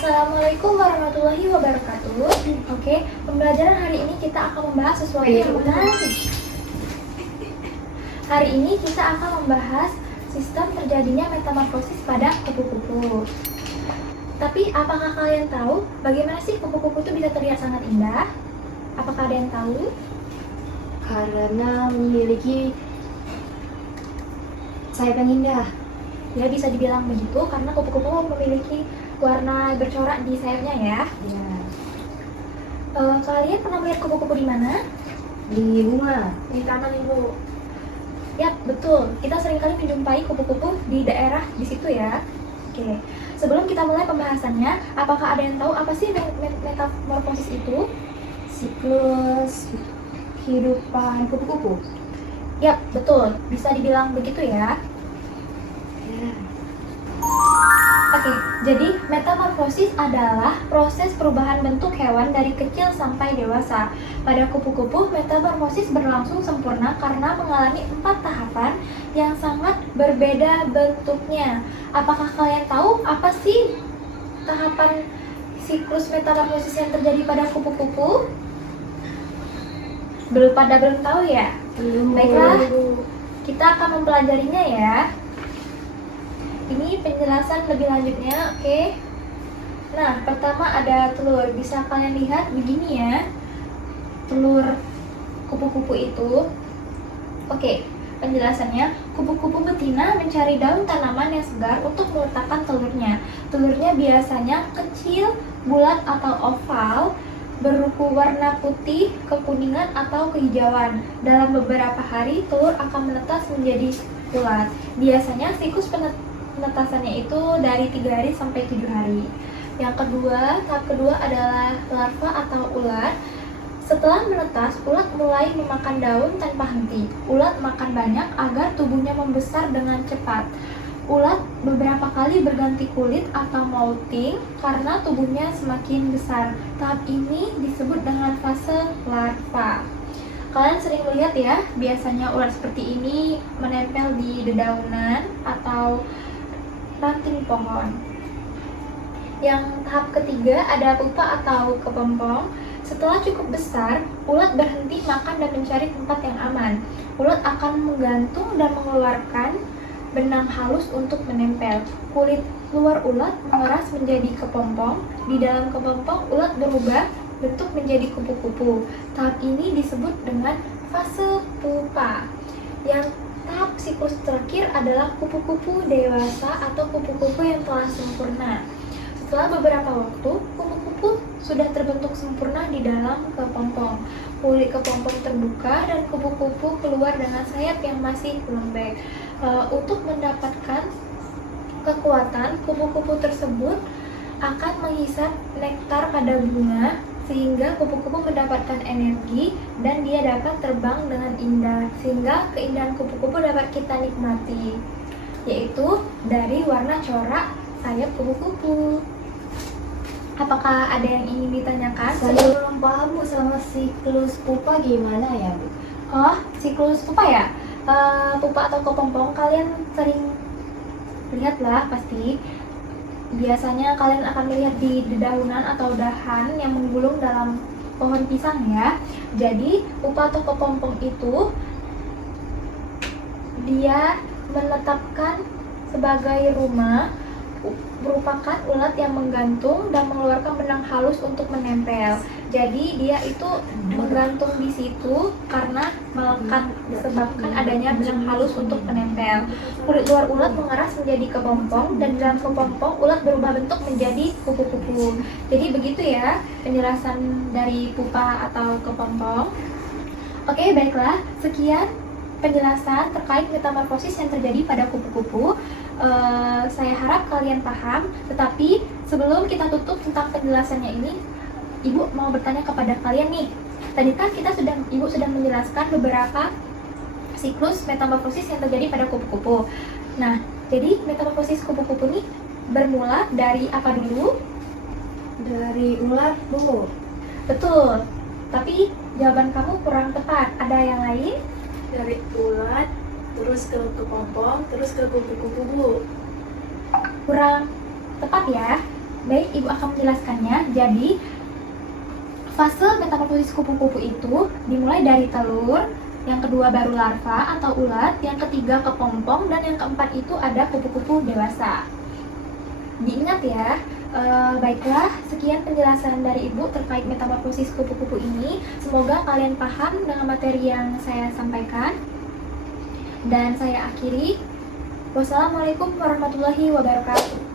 Assalamualaikum warahmatullahi wabarakatuh. Oke, pembelajaran hari ini kita akan membahas sesuatu yang menarik. Hari ini kita akan membahas sistem terjadinya metamorfosis pada kupu-kupu. Tapi apakah kalian tahu bagaimana sih kupu-kupu itu bisa terlihat sangat indah? Apakah ada yang tahu? Karena memiliki sayap yang indah. Ya, bisa dibilang begitu karena kupu-kupu memiliki warna bercorak di sayapnya ya. Ya. Kalian pernah melihat kupu-kupu di mana? Di bunga. Di taman, Ibu. Ya, betul. Kita seringkali menjumpai kupu-kupu di daerah di situ ya. Oke. Sebelum kita mulai pembahasannya, apakah ada yang tahu apa sih metamorfosis itu? Siklus kehidupan kupu-kupu. Ya, betul. Bisa dibilang begitu ya. Ya. Oke, jadi metamorfosis adalah proses perubahan bentuk hewan dari kecil sampai dewasa. Pada kupu-kupu, metamorfosis berlangsung sempurna karena mengalami 4 tahapan yang sangat berbeda bentuknya. Apakah kalian tahu apa sih tahapan siklus metamorfosis yang terjadi pada kupu-kupu? Belum tahu ya? Belum. Baiklah, kita akan mempelajarinya ya. Ini penjelasan lebih lanjutnya, oke. Nah, pertama ada telur. Bisa kalian lihat begini ya, telur kupu-kupu itu. Oke, penjelasannya, kupu-kupu betina mencari daun tanaman yang segar untuk meletakkan telurnya. Telurnya biasanya kecil, bulat atau oval, berupa warna putih, kekuningan atau kehijauan. Dalam beberapa hari, telur akan menetas menjadi ulat. Biasanya siklus penetasannya itu dari 3 hari sampai 7 hari. Tahap kedua adalah larva atau ulat. Setelah menetas, ulat mulai memakan daun tanpa henti. Ulat makan banyak agar tubuhnya membesar dengan cepat. Ulat beberapa kali berganti kulit atau molting karena tubuhnya semakin besar. Tahap ini disebut dengan fase larva. Kalian sering melihat ya, biasanya ulat seperti ini menempel di dedaunan atau ranting pohon. Yang tahap ketiga ada pupa atau kepompong. Setelah cukup besar, ulat berhenti makan dan mencari tempat yang aman. Ulat akan menggantung dan mengeluarkan benang halus untuk menempel. Kulit luar ulat mengeras menjadi kepompong. Di dalam kepompong, ulat berubah bentuk menjadi kupu-kupu. Tahap ini disebut dengan fase pupa. Yang tahap siklus terakhir adalah kupu-kupu dewasa atau kupu-kupu yang telah sempurna. Setelah beberapa waktu, kupu-kupu sudah terbentuk sempurna di dalam kepompong. Kulit kepompong terbuka dan kupu-kupu keluar dengan sayap yang masih lembek. Untuk mendapatkan kekuatan, kupu-kupu tersebut akan menghisap nektar pada bunga sehingga kupu-kupu mendapatkan energi dan dia dapat terbang dengan indah, sehingga keindahan kupu-kupu dapat kita nikmati, yaitu dari warna corak sayap kupu-kupu. Apakah ada yang ingin ditanyakan? Saya belum paham Bu, sama siklus pupa gimana ya Bu? Oh, siklus pupa ya? Pupa atau kepompong kalian sering lihat lah pasti. Biasanya kalian akan melihat di dedaunan atau dahan yang menggulung dalam pohon pisang ya. Jadi pupa atau kepompong itu dia menetapkan sebagai rumah, merupakan ulat yang menggantung dan mengeluarkan benang halus untuk menempel. Jadi dia itu menggantung di situ karena melekat disebabkan adanya benang halus untuk menempel. Kulit luar ulat mengeras menjadi kepompong dan dalam kepompong ulat berubah bentuk menjadi kupu-kupu. Jadi begitu ya penjelasan dari pupa atau kepompong. Oke, baiklah. Sekian penjelasan terkait metamorfosis yang terjadi pada kupu-kupu. Saya harap kalian paham, tetapi sebelum kita tutup tentang penjelasannya ini, Ibu mau bertanya kepada kalian nih. Tadi kan Ibu sudah menjelaskan beberapa siklus metamorfosis yang terjadi pada kupu-kupu. Nah, jadi metamorfosis kupu-kupu ini bermula dari apa dulu? Dari ulat Bu. Betul, tapi jawaban kamu kurang tepat. Ada yang lain? Dari ulat, terus ke kepompong, terus ke kupu-kupu Bu. Kurang tepat ya. Baik, Ibu akan menjelaskannya. Jadi, fase metamorfosis kupu-kupu itu dimulai dari telur, yang kedua baru larva atau ulat, yang ketiga kepompong, dan yang keempat itu ada kupu-kupu dewasa. Diingat ya. Baiklah, sekian penjelasan dari Ibu terkait metamorfosis kupu-kupu ini. Semoga kalian paham dengan materi yang saya sampaikan. Dan saya akhiri. Wassalamualaikum warahmatullahi wabarakatuh.